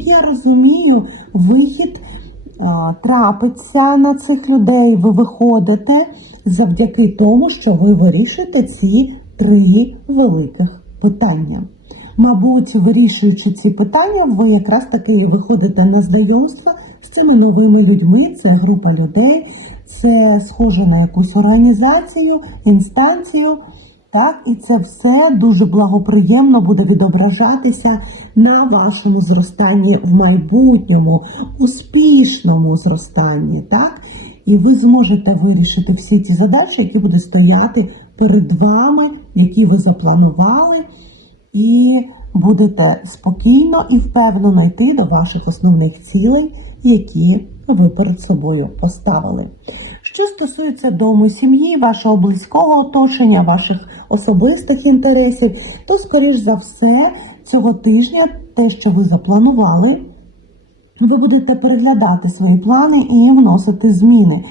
як я розумію, вихід трапиться на цих людей. Ви виходите завдяки тому, що ви вирішуєте ці три великих питання. Мабуть, вирішуючи ці питання, ви якраз таки виходите на знайомство з цими новими людьми. Це група людей, це схоже на якусь організацію, інстанцію. Так, і це все дуже благоприємно буде відображатися на вашому зростанні в майбутньому, успішному зростанні, так? І ви зможете вирішити всі ті задачі, які будуть стояти перед вами, які ви запланували, і будете спокійно і впевнено йти до ваших основних цілей, які ви перед собою поставили. Що стосується дому сім'ї, вашого близького оточення, ваших особистих інтересів, то, скоріш за все, цього тижня те, що ви запланували, ви будете переглядати свої плани і вносити зміни.